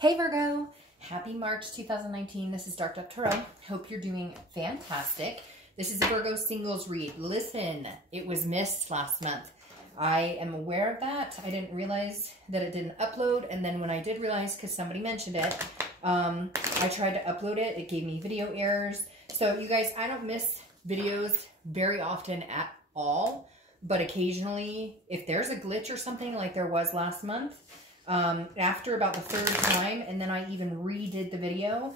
Hey Virgo, happy March 2019. This is Dark Dove Tarot. Hope you're doing fantastic. This is a Virgo singles read. Listen, it was missed last month. I am aware of that. I didn't realize that it didn't upload, and then when I did realize, because somebody mentioned it, I tried to upload it. It gave me video errors. So you guys, I don't miss videos very often at all, but occasionally, if there's a glitch or something like there was last month, after about the third time, and then I even redid the video,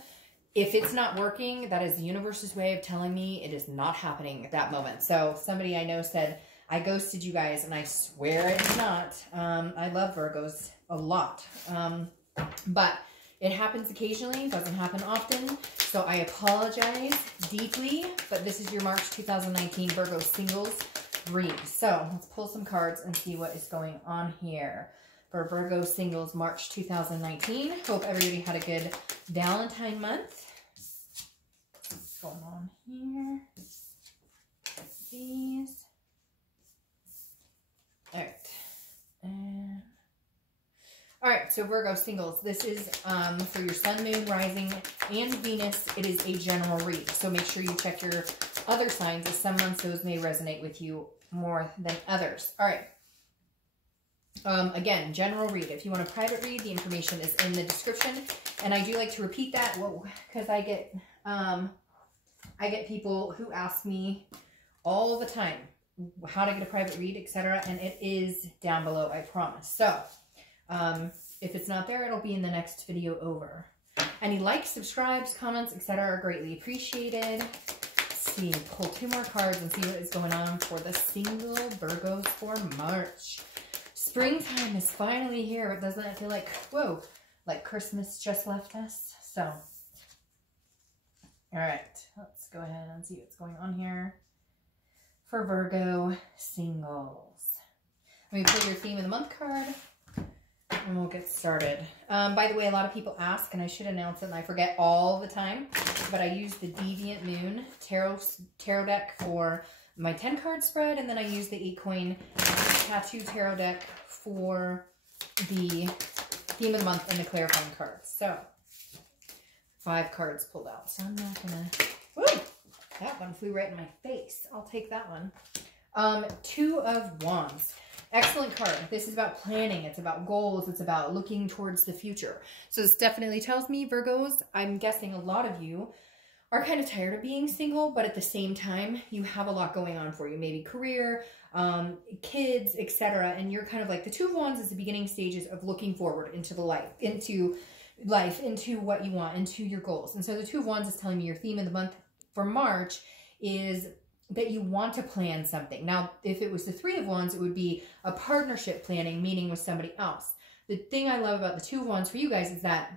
if it's not working, that is the universe's way of telling me it is not happening at that moment. So somebody I know said, I ghosted you guys, and I swear it's not. I love Virgos a lot. But it happens occasionally, doesn't happen often. So I apologize deeply, but this is your March 2019 Virgo singles read. So let's pull some cards and see what is going on here for Virgo singles March 2019. Hope everybody had a good Valentine month. What's going on here? These. All right. And all right, so Virgo singles, this is for your sun, moon, rising, and Venus. It is a general read, so make sure you check your other signs, as some months those may resonate with you more than others. All right. Again, general read. If you want a private read, the information is in the description. And I do like to repeat that because I get people who ask me all the time how to get a private read, etc. And it is down below, I promise. So if it's not there, it'll be in the next video over. Any likes, subscribes, comments, etc. are greatly appreciated. Let's see, pull two more cards and see what is going on for the single Virgos for March. Springtime is finally here. It doesn't feel like, whoa, like Christmas just left us. So, all right, let's go ahead and see what's going on here for Virgo singles. Let me pull your theme of the month card and we'll get started. By the way, a lot of people ask, and I should announce it and I forget all the time, but I use the Deviant Moon tarot deck for my 10 card spread, and then I use the 8-coin tattoo tarot deck for the theme of the month and the clarifying cards. So 5 cards pulled out, so I'm not gonna, woo, that one flew right in my face. I'll take that one. 2 of Wands. Excellent card. This is about planning. It's about goals. It's about looking towards the future. So this definitely tells me, Virgos, I'm guessing a lot of you are kind of tired of being single, but at the same time, you have a lot going on for you. Maybe career, kids, etc. And you're kind of like, the 2 of Wands is the beginning stages of looking forward into into what you want, into your goals. And so the 2 of Wands is telling me your theme of the month for March is that you want to plan something. Now, if it was the 3 of Wands, it would be a partnership planning, meaning with somebody else. The thing I love about the 2 of Wands for you guys is that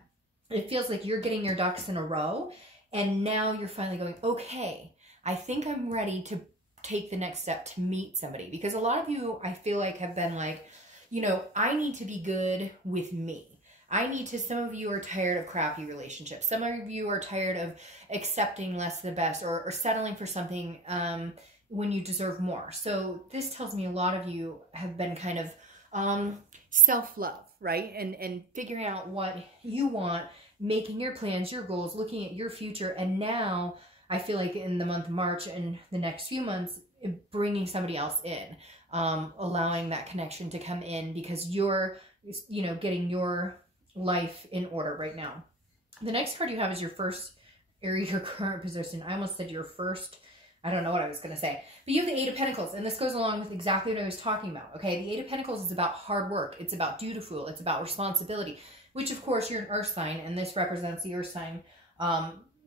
it feels like you're getting your ducks in a row, and now you're finally going, okay, I think I'm ready to take the next step to meet somebody. Because a lot of you, I feel like, have been like, you know, I need to be good with me. Some of you are tired of crappy relationships. Some of you are tired of accepting less than the best, or settling for something when you deserve more. So this tells me a lot of you have been kind of self-love, right? And figuring out what you want, making your plans, your goals, looking at your future. And now I feel like in the month of March and the next few months, bringing somebody else in, allowing that connection to come in, because you're, you know, getting your life in order right now. The next card you have is your first area, your current position. I almost said your first, I don't know what I was going to say, but you have the 8 of Pentacles, and this goes along with exactly what I was talking about. Okay. The 8 of Pentacles is about hard work. It's about dutiful. It's about responsibility, which of course you're an earth sign, and this represents the earth sign,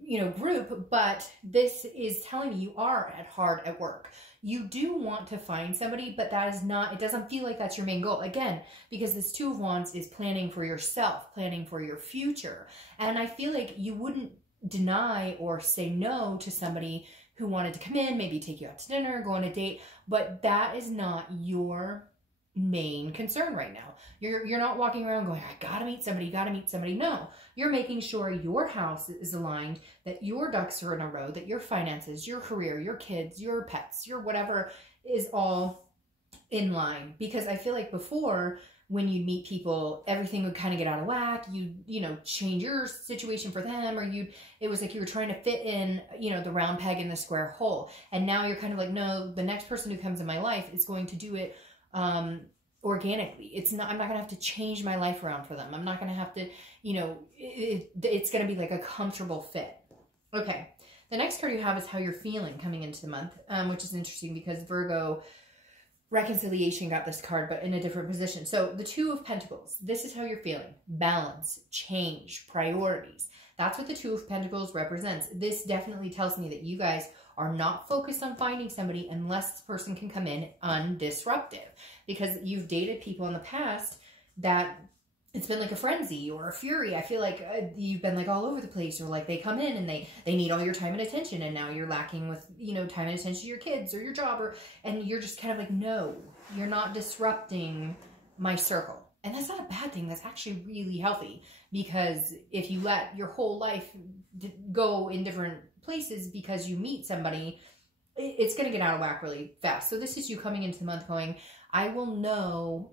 you know, group, but this is telling me you are hard at work. You do want to find somebody, but that is not, it doesn't feel like that's your main goal. Again, because this 2 of Wands is planning for yourself, planning for your future. And I feel like you wouldn't deny or say no to somebody who wanted to come in, maybe take you out to dinner, go on a date, but that is not your main concern right now. You're not walking around going, I gotta meet somebody, gotta meet somebody. No, you're making sure your house is aligned, that your ducks are in a row, that your finances, your career, your kids, your pets, your whatever is all in line. Because I feel like before, when you meet people, everything would kind of get out of whack. You know, change your situation for them, or it was like you were trying to fit in, you know, the round peg in the square hole. And now you're kind of like, no, the next person who comes in my life is going to do it organically. I'm not going to have to change my life around for them. I'm not going to have to, you know, it's going to be like a comfortable fit. Okay. The next card you have is how you're feeling coming into the month, which is interesting because Virgo reconciliation got this card, but in a different position. So the Two of Pentacles, this is how you're feeling. Balance, change, priorities. That's what the Two of Pentacles represents. This definitely tells me that you guys are not focused on finding somebody unless this person can come in undisruptive, because you've dated people in the past that it's been like a frenzy or a fury. I feel like you've been like all over the place, or like they come in and they need all your time and attention, and now you're lacking with, you know, time and attention to your kids or your job, and you're just kind of like, no, you're not disrupting my circle. And that's not a bad thing. That's actually really healthy, because if you let your whole life go in different places because you meet somebody, it's going to get out of whack really fast. So this is you coming into the month going, I will know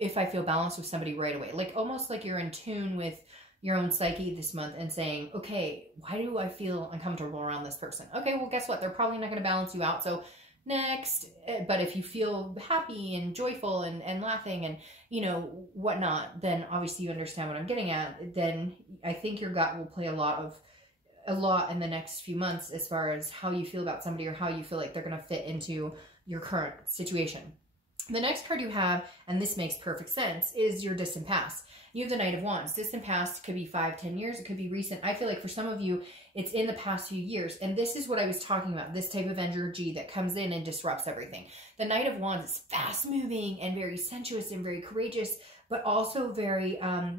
if I feel balanced with somebody right away. Like almost like you're in tune with your own psyche this month and saying, okay, why do I feel uncomfortable around this person? Okay, well, guess what? They're probably not going to balance you out. So next. But if you feel happy and joyful and laughing and, you know, whatnot, then obviously you understand what I'm getting at. Then I think your gut will play a lot in the next few months as far as how you feel about somebody or how you feel like they're going to fit into your current situation. The next card you have, and this makes perfect sense, is your distant past. You have the Knight of Wands. Distant past could be 5-10 years. It could be recent. I feel like for some of you, it's in the past few years. And this is what I was talking about, this type of energy that comes in and disrupts everything. The Knight of Wands is fast moving and very sensuous and very courageous, but also very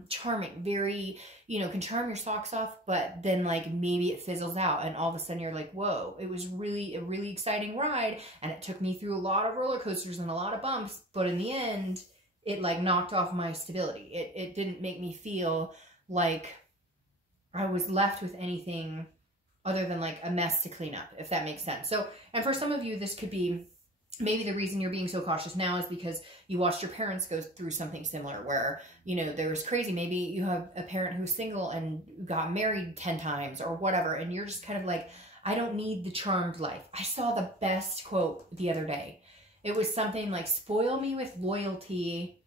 charming, very, you know, can charm your socks off, but then like maybe it fizzles out and all of a sudden you're like, whoa, it was really a really exciting ride. And it took me through a lot of roller coasters and a lot of bumps, but in the end, it like knocked off my stability. It didn't make me feel like I was left with anything other than like a mess to clean up, if that makes sense. So, and for some of you, this could be maybe the reason you're being so cautious now is because you watched your parents go through something similar where, you know, there was crazy. Maybe you have a parent who's single and got married 10 times or whatever. And you're just kind of like, I don't need the charmed life. I saw the best quote the other day. It was something like, spoil me with loyalty,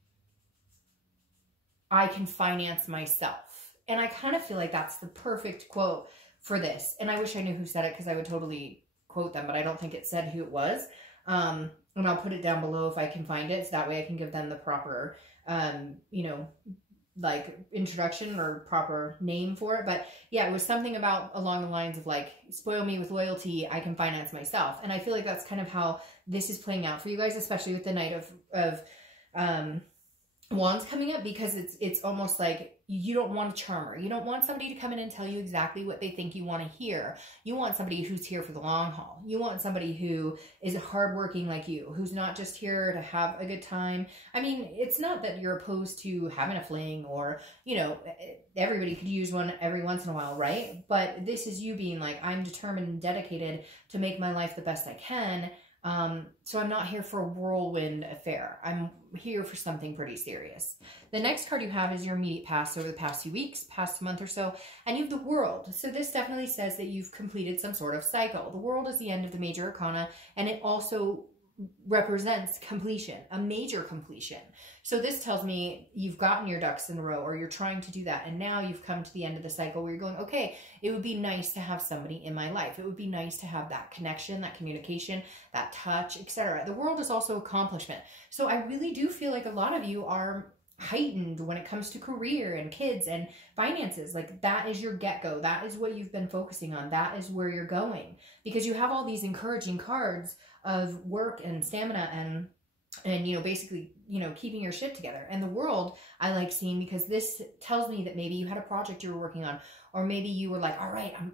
I can finance myself. And I kind of feel like that's the perfect quote for this. And I wish I knew who said it because I would totally quote them, but I don't think it said who it was. And I'll put it down below if I can find it. So that way I can give them the proper, you know, like introduction or proper name for it. But yeah, it was something about along the lines of like, spoil me with loyalty, I can finance myself. And I feel like that's kind of how this is playing out for you guys, especially with the Knight of Wands coming up, because it's almost like you don't want a charmer. You don't want somebody to come in and tell you exactly what they think you want to hear. You want somebody who's here for the long haul. You want somebody who is hardworking like you, who's not just here to have a good time. I mean, it's not that you're opposed to having a fling or, you know, everybody could use one every once in a while, right? But this is you being like, I'm determined and dedicated to make my life the best I can. So I'm not here for a whirlwind affair. I'm here for something pretty serious. The next card you have is your immediate past over the past few weeks, past month or so, and you have the World. So this definitely says that you've completed some sort of cycle. The World is the end of the major arcana, and it also represents completion, a major completion. So this tells me you've gotten your ducks in a row, or you're trying to do that, and now you've come to the end of the cycle where you're going, okay, it would be nice to have somebody in my life. It would be nice to have that connection, that communication, that touch, etc. The World is also accomplishment. So I really do feel like a lot of you are heightened when it comes to career and kids and finances. Like that is your get-go. That is what you've been focusing on. That is where you're going, because you have all these encouraging cards of work and stamina and you know, basically, you know, keeping your shit together. And the World I like seeing because this tells me that maybe you had a project you were working on, or maybe you were like, all right, I'm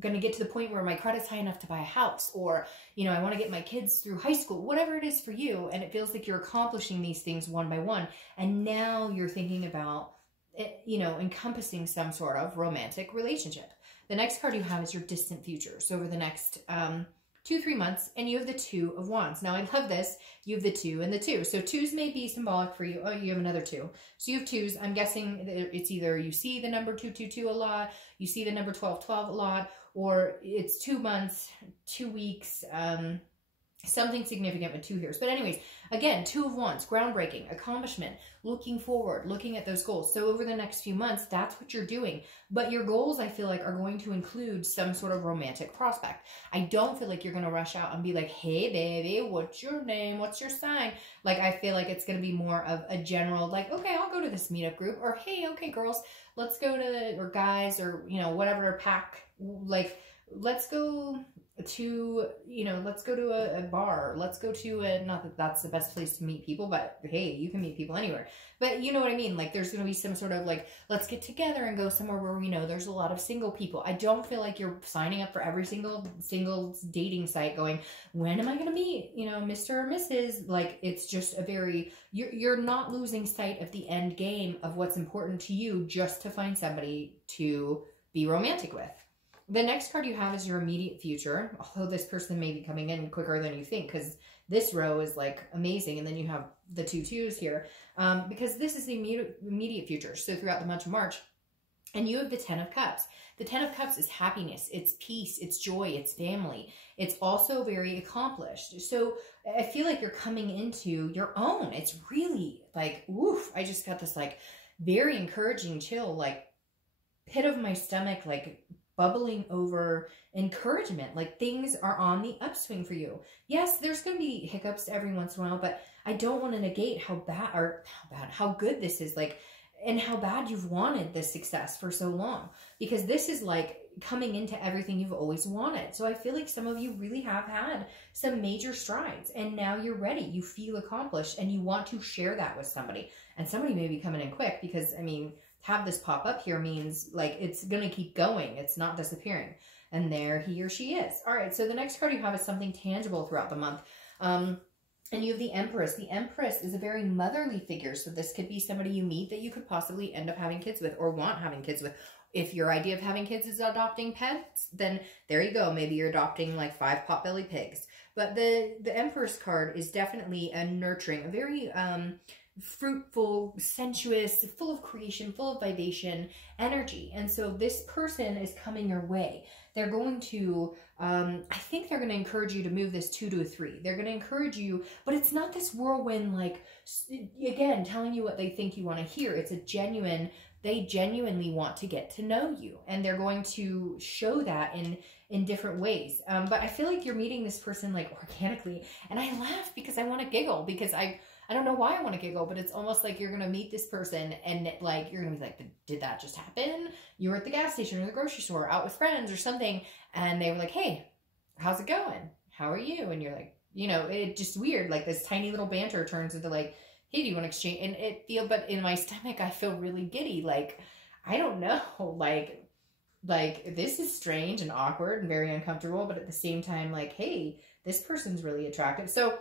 going to get to the point where my credit's high enough to buy a house, or, you know, I want to get my kids through high school, whatever it is for you. And it feels like you're accomplishing these things one by one. And now you're thinking about, you know, encompassing some sort of romantic relationship. The next card you have is your distant future. So over the next 2-3 months, and you have the Two of Wands. Now, I love this. You have the 2 and the 2. So 2s may be symbolic for you. Oh, you have another 2. So you have 2s. I'm guessing it's either you see the number 222 a lot, you see the number 1212 a lot, or it's 2 months, 2 weeks, something significant with 2 here. But anyways, again, 2 of Wands, groundbreaking, accomplishment, looking forward, looking at those goals. So over the next few months, that's what you're doing. But your goals, I feel like, are going to include some sort of romantic prospect. I don't feel like you're going to rush out and be like, hey, baby, what's your name? What's your sign? Like, I feel like it's going to be more of a general, like, okay, I'll go to this meetup group. Or, hey, okay, girls, let's go to, or guys, or, you know, whatever pack, like, let's go to, you know, let's go to a bar. Let's go to a, not that that's the best place to meet people, but hey, you can meet people anywhere. But you know what I mean? Like, there's going to be some sort of like, let's get together and go somewhere where we know there's a lot of single people. I don't feel like you're signing up for every single dating site going, when am I going to meet, you know, Mr. or Mrs. Like, it's just a very, you're not losing sight of the end game of what's important to you just to find somebody to be romantic with. The next card you have is your immediate future, although this person may be coming in quicker than you think, because this row is like amazing. And then you have the 2 2s here, because this is the immediate future. So throughout the month of March, and you have the 10 of Cups. The 10 of Cups is happiness, it's peace, it's joy, it's family. It's also very accomplished. So I feel like you're coming into your own. It's really like, woof, I just got this like very encouraging chill, like pit of my stomach, like bubbling over encouragement. Like, things are on the upswing for you. Yes, there's going to be hiccups every once in a while, but I don't want to negate how good this is, like, and how bad you've wanted this success for so long, because this is like coming into everything you've always wanted. So I feel like some of you really have had some major strides, and now you're ready. You feel accomplished, and you want to share that with somebody, and somebody may be coming in quick, because, I mean, have this pop up here means like it's going to keep going. It's not disappearing. And there he or she is. All right. So the next card you have is something tangible throughout the month. And you have the Empress. The Empress is a very motherly figure. So this could be somebody you meet that you could possibly end up having kids with, or want having kids with. If your idea of having kids is adopting pets, then there you go. Maybe you're adopting like 5 potbelly pigs. But the Empress card is definitely a nurturing, a very fruitful, sensuous, full of creation, full of vibration, energy. And so this person is coming your way. They're going to, I think they're going to encourage you to move this 2 to a 3. They're going to encourage you, but it's not this whirlwind, like, again, telling you what they think you want to hear. It's a genuine, they genuinely want to get to know you, and they're going to show that in different ways. But I feel like you're meeting this person like organically, and I laugh because I want to giggle, because I don't know why I want to giggle, but it's almost like you're going to meet this person and like, you're going to be like, did that just happen? You were at the gas station or the grocery store, out with friends or something, and they were like, hey, how's it going? How are you? And you're like, you know, it just weird. Like, this tiny little banter turns into like, hey, do you want to exchange? And but in my stomach, I feel really giddy. Like, I don't know, like this is strange and awkward and very uncomfortable, but at the same time, like, hey, this person's really attractive. So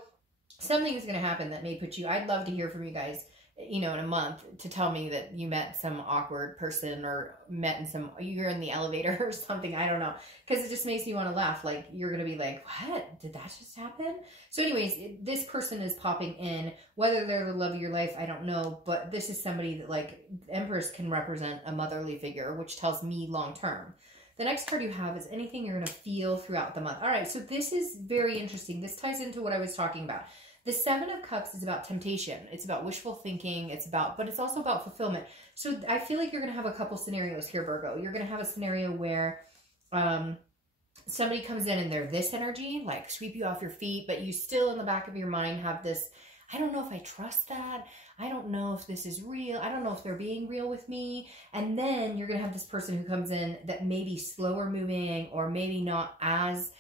something is going to happen that may put you, I'd love to hear from you guys, you know, in a month, to tell me that you met some awkward person, or met in some, you're in the elevator or something. I don't know. Because it just makes me want to laugh. Like, you're going to be like, what? Did that just happen? So anyways, this person is popping in. Whether they're the love of your life, I don't know. But this is somebody that, like, Empress can represent a motherly figure, which tells me long term. The next card you have is anything you're going to feel throughout the month. All right, so this is very interesting. This ties into what I was talking about. The 7 of Cups is about temptation. It's about wishful thinking. But it's also about fulfillment. So I feel like you're going to have a couple scenarios here, Virgo. You're going to have a scenario where somebody comes in and they're this energy, like sweep you off your feet, but you still in the back of your mind have this, I don't know if I trust that. I don't know if this is real. I don't know if they're being real with me. And then you're going to have this person who comes in that may be slower moving, or maybe not as,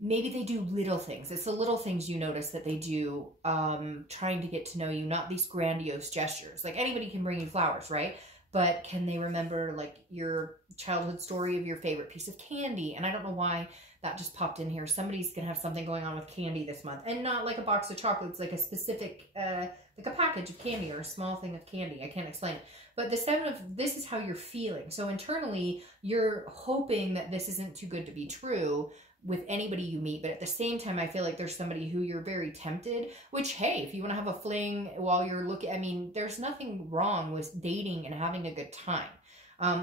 maybe they do little things. It's the little things you notice that they do, trying to get to know you, not these grandiose gestures. Like, anybody can bring you flowers, right? But can they remember, like, your childhood story of your favorite piece of candy? And I don't know why that just popped in here. Somebody's going to have something going on with candy this month. And not like a box of chocolates, like a specific, like a package of candy, or a small thing of candy. I can't explain it. But the 7 of, this is how you're feeling. So internally, you're hoping that this isn't too good to be true, with anybody you meet, but at the same time, I feel like there's somebody who you're very tempted, which, hey, if you want to have a fling while you're looking, I mean, there's nothing wrong with dating and having a good time.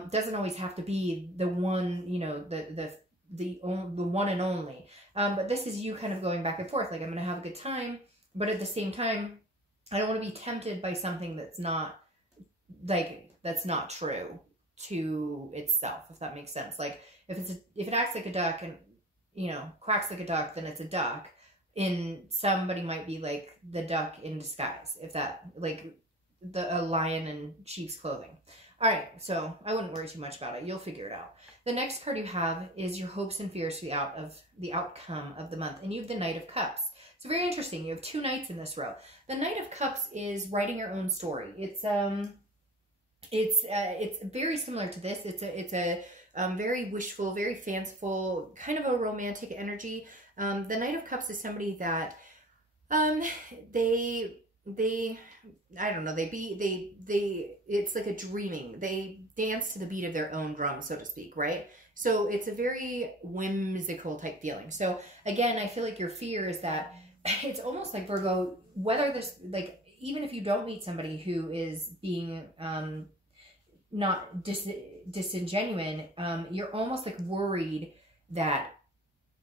Doesn't always have to be the one, you know, the one and only. But this is you kind of going back and forth. Like, I'm going to have a good time, but at the same time, I don't want to be tempted by something that's not true to itself, if that makes sense. Like, if it acts like a duck and, you know, quacks like a duck, then it's a duck. And somebody might be like the duck in disguise, if that, like a lion in sheep's clothing. All right, so I wouldn't worry too much about it. You'll figure it out. The next card you have is your hopes and fears for the outcome of the month, and you have the Knight of Cups. So very interesting. You have 2 knights in this row. The Knight of Cups is writing your own story. It's very similar to this. It's a very wishful, very fanciful, kind of a romantic energy. The Knight of Cups is somebody that I don't know, it's like a dreaming. They dance to the beat of their own drum, so to speak, right? So it's a very whimsical type feeling. So again, I feel like your fear is that it's almost like, Virgo, whether this, like, even if you don't meet somebody who is being not disingenuine, you're almost like worried that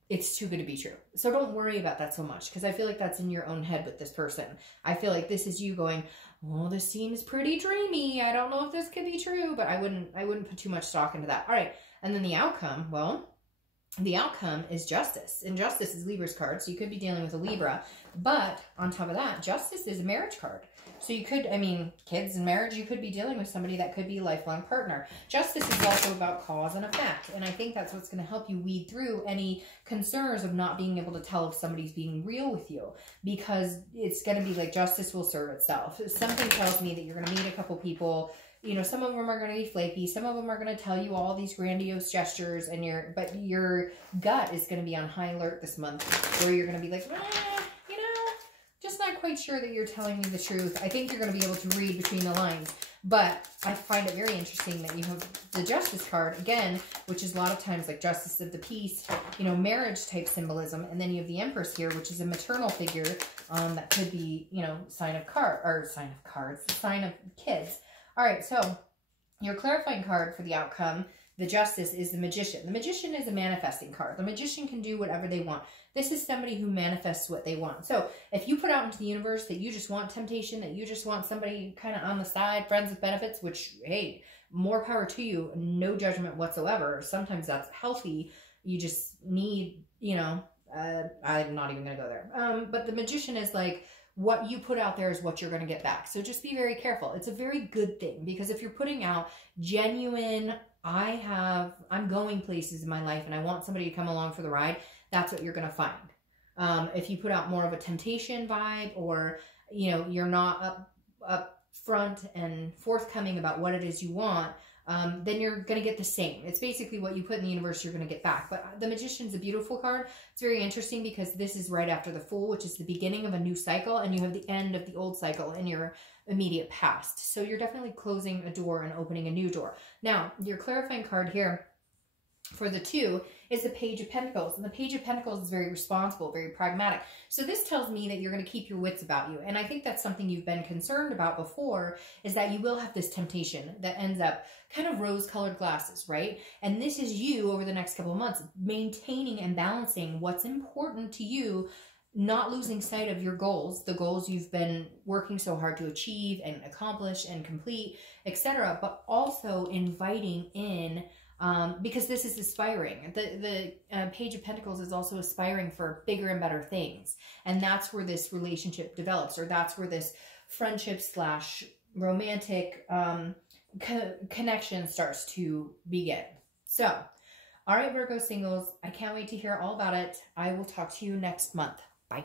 it's too good to be true. So don't worry about that so much, because I feel like that's in your own head with this person. I feel like this is you going, well, this seems pretty dreamy. I don't know if this could be true, but I wouldn't put too much stock into that. All right. And then the outcome, well, the outcome is Justice. And Justice is Libra's card, so you could be dealing with a Libra. But on top of that, Justice is a marriage card. So you could, I mean, kids and marriage, you could be dealing with somebody that could be a lifelong partner. Justice is also about cause and effect. And I think that's what's going to help you weed through any concerns of not being able to tell if somebody's being real with you. Because it's going to be like justice will serve itself. Something tells me that you're going to meet a couple people. You know, some of them are going to be flaky. Some of them are going to tell you all these grandiose gestures, and but your gut is going to be on high alert this month, where you're going to be like, you know, just not quite sure that you're telling me the truth. I think you're going to be able to read between the lines. But I find it very interesting that you have the Justice card, again, which is a lot of times like Justice of the Peace, you know, marriage type symbolism. And then you have the Empress here, which is a maternal figure that could be, you know, sign of kids. All right, so your clarifying card for the outcome, the Justice, is the Magician. The Magician is a manifesting card. The Magician can do whatever they want. This is somebody who manifests what they want. So if you put out into the universe that you just want temptation, that you just want somebody kind of on the side, friends with benefits, which, hey, more power to you, no judgment whatsoever. Sometimes that's healthy. You just need, you know, I'm not even going to go there. But the Magician is like, what you put out there is what you're going to get back. So just be very careful. It's a very good thing, because if you're putting out genuine, I'm going places in my life and I want somebody to come along for the ride, that's what you're going to find. If you put out more of a temptation vibe, or, you know, you're not up front and forthcoming about what it is you want, then you're going to get the same. It's basically what you put in the universe, you're going to get back. But the Magician's a beautiful card. It's very interesting because this is right after the Fool, which is the beginning of a new cycle, and you have the end of the old cycle in your immediate past. So you're definitely closing a door and opening a new door. Now, your clarifying card here for the 2 is the Page of Pentacles. And the Page of Pentacles is very responsible, very pragmatic. So this tells me that you're going to keep your wits about you. And I think that's something you've been concerned about before, is that you will have this temptation that ends up kind of rose-colored glasses, right? And this is you over the next couple of months maintaining and balancing what's important to you, not losing sight of your goals, the goals you've been working so hard to achieve and accomplish and complete, etc., but also inviting in, because this is aspiring. The Page of Pentacles is also aspiring for bigger and better things. And that's where this relationship develops, or that's where this friendship / romantic connection starts to begin. So, all right, Virgo singles, I can't wait to hear all about it. I will talk to you next month. Bye.